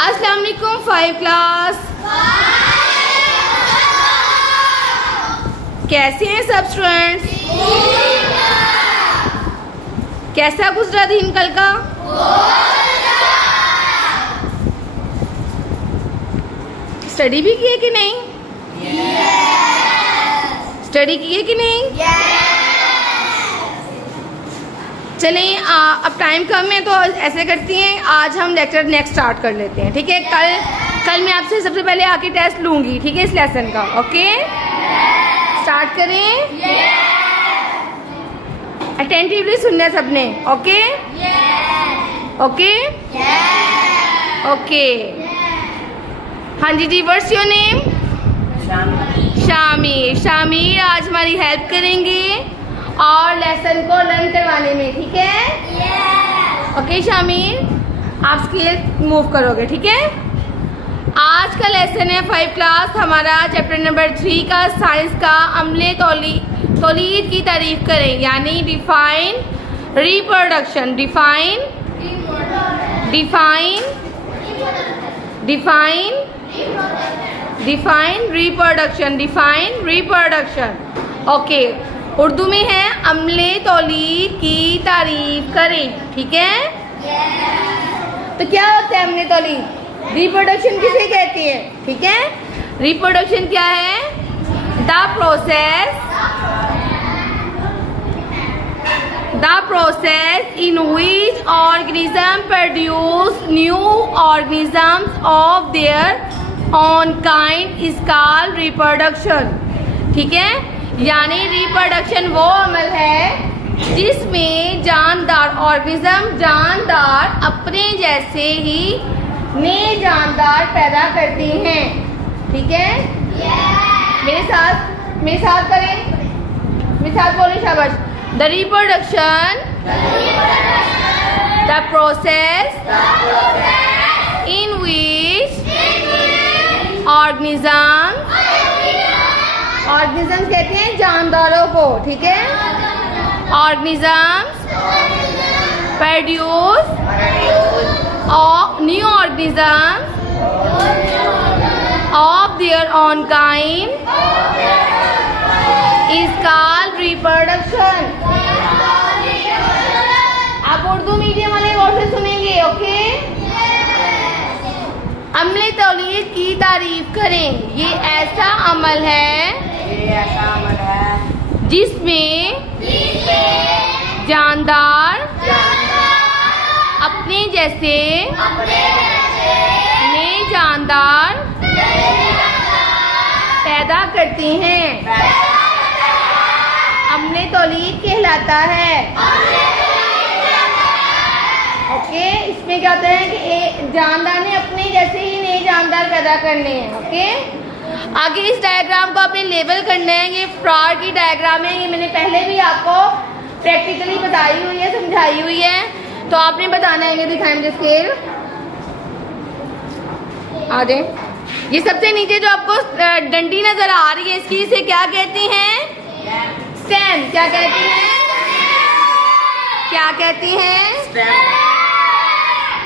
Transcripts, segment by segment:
अस्सलाम वालेकुम 5 क्लास। कैसे हैं सब स्टूडेंट्स? कैसा गुजरा दिन कल का? स्टडी भी किए कि नहीं? स्टडी किए कि नहीं? चलें, अब टाइम कम है तो ऐसे करती हैं, आज हम लेक्चर नेक्स्ट स्टार्ट कर लेते हैं। ठीक है, कल मैं आपसे सबसे पहले आके टेस्ट लूँगी, ठीक है, इस लेसन का। ओके, स्टार्ट करें। अटेंटिवली सुनना है सबने। Okay okay okay. हाँ जी जी, what's your name? Shamir. Shamir आज हमारी हेल्प करेंगे और लेसन को लर्न करवाने में, ठीक है? ओके शामिर, आप स्केल मूव करोगे, ठीक है? आज का लेसन है 5 क्लास हमारा चैप्टर नंबर 3 का साइंस का अम्ले तौलीद की तारीफ करें, यानी define reproduction. Define reproduction. Define reproduction. Okay, Urdu में है अम्ले तौलीद की तारीफ करें, ठीक है? तो क्या होता है अम्ले तौलीद? रिप्रोडक्शन किसे कहते हैं? ठीक है, रिप्रोडक्शन क्या है? The process in which organism produce new organisms of their on kind is called reproduction. ठीक है, यानी रिप्रोडक्शन वो अमल है जिसमें जानदार ऑर्गेनिज्म जानदार अपने जैसे ही नए जानदार पैदा करती हैं। ठीक है, मेरे साथ करें, मेरे साथ बोले शाबाश। The reproduction, the process in which organism कहते हैं जानदारों को, ठीक है? Organisms produce new organisms of their on kind is called reproduction. आप उर्दू मीडियम वाले गौर से सुनेंगे। ओके, अम्ले तौलीद की तारीफ करें, ये ऐसा अमल है जिसमें जानदार अपने जैसे नए जानदार पैदा करते हैं, अम्ले तौलीद कहलाता है। ओके, इसमें क्या होता है कि जानदार ने अपने जैसे ही नए जानदार पैदा करने हैं। ओके, आगे इस डायग्राम को आपने लेबल करना है। ये फ्रॉड की डायग्राम है, ये मैंने पहले भी आपको प्रैक्टिकली बताई हुई है, समझाई हुई है, तो आपने बताना है। ये दिखाएं मुझे स्केल, आ जाए। ये सबसे नीचे जो आपको डंडी नजर आ रही है, इसकी इसे क्या कहती हैं? स्टेम। क्या कहती हैं? क्या कहती हैं?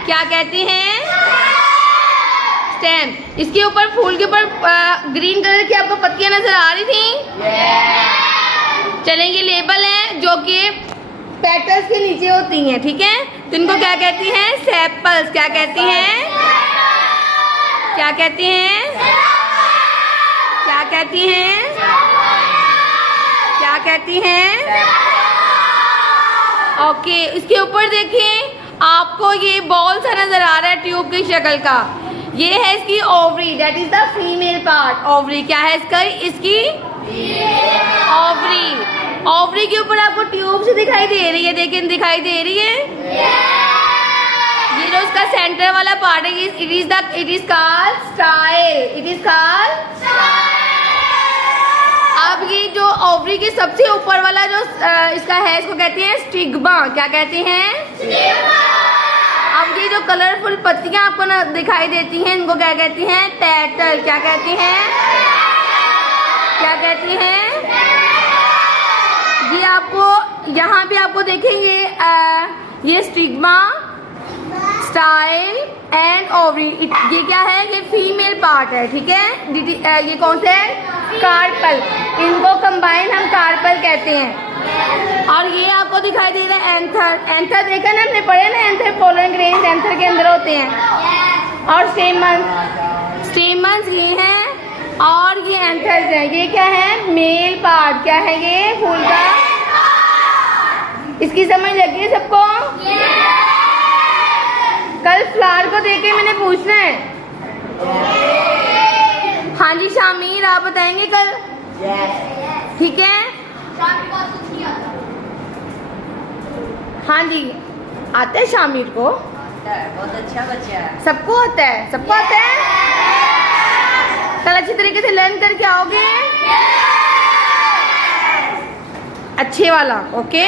क्या कहती हैं? स्टेम। इसके ऊपर फूल के ऊपर ग्रीन कलर की आपको पत्तियां नजर आ रही थी? चलें, ये लेबल है जो कि पेटल्स के नीचे होती हैं, ठीक है? तो इनको क्या कहती हैं? सेपल्स। क्या कहती हैं? क्या कहती हैं? क्या कहती हैं? क्या कहती हैं? ओके, इसके ऊपर देखें, आपको ये बॉल सा नजर आ रहा है ट्यूब की शक्ल का, ये है इसकी ovary, that is the female part. Ovary क्या है इसकी ओवरी। ओवरी के ऊपर आपको ट्यूब से दिखाई दे रही है, देखें, दिखाई दे रही है। ये जो इसका सेंटर वाला पार्ट है, it is called style. It is called. अब ये जो ओवरी के सबसे ऊपर वाला जो इसका है, इसको कहते हैं स्टिग्मा। क्या कहते हैं? अब ये जो कलरफुल पत्तियां आपको ना दिखाई देती हैं, इनको क्या कहती हैं? पेटल। क्या कहती हैं? क्या कहती हैं? ये आपको यहाँ पे आपको देखेंगे, ये स्टिग्मा स्टाइल एंड ओवरी, ये क्या है? ये फीमेल पार्ट है, ठीक है। ये कौन से है? कार्पल। इनको कंबाइन हम कार्पल कहते हैं। और ये आपको दिखाई दे रहा है एंथर। एंथर देखा ना, हमने पढ़े ना, एंथर पोलन ग्रेन्स एंथर के अंदर होते हैं। और स्टेमन्स, स्टेमन्स ये हैं और ये एंथर्स हैं। ये क्या है? Male part. क्या है ये? फूल का। इसकी समझ लगी है सबको? कल फ्लावर को देख के मैंने पूछना है। हाँ जी शामिर, आप बताएंगे कल? ठीक है। हाँ जी, आता है शामिर को? बहुत अच्छा बच्चा है। सबको आता है? सबको आता है? कल अच्छी तरीके से लर्न करके आओगे? अच्छे वाला, ओके।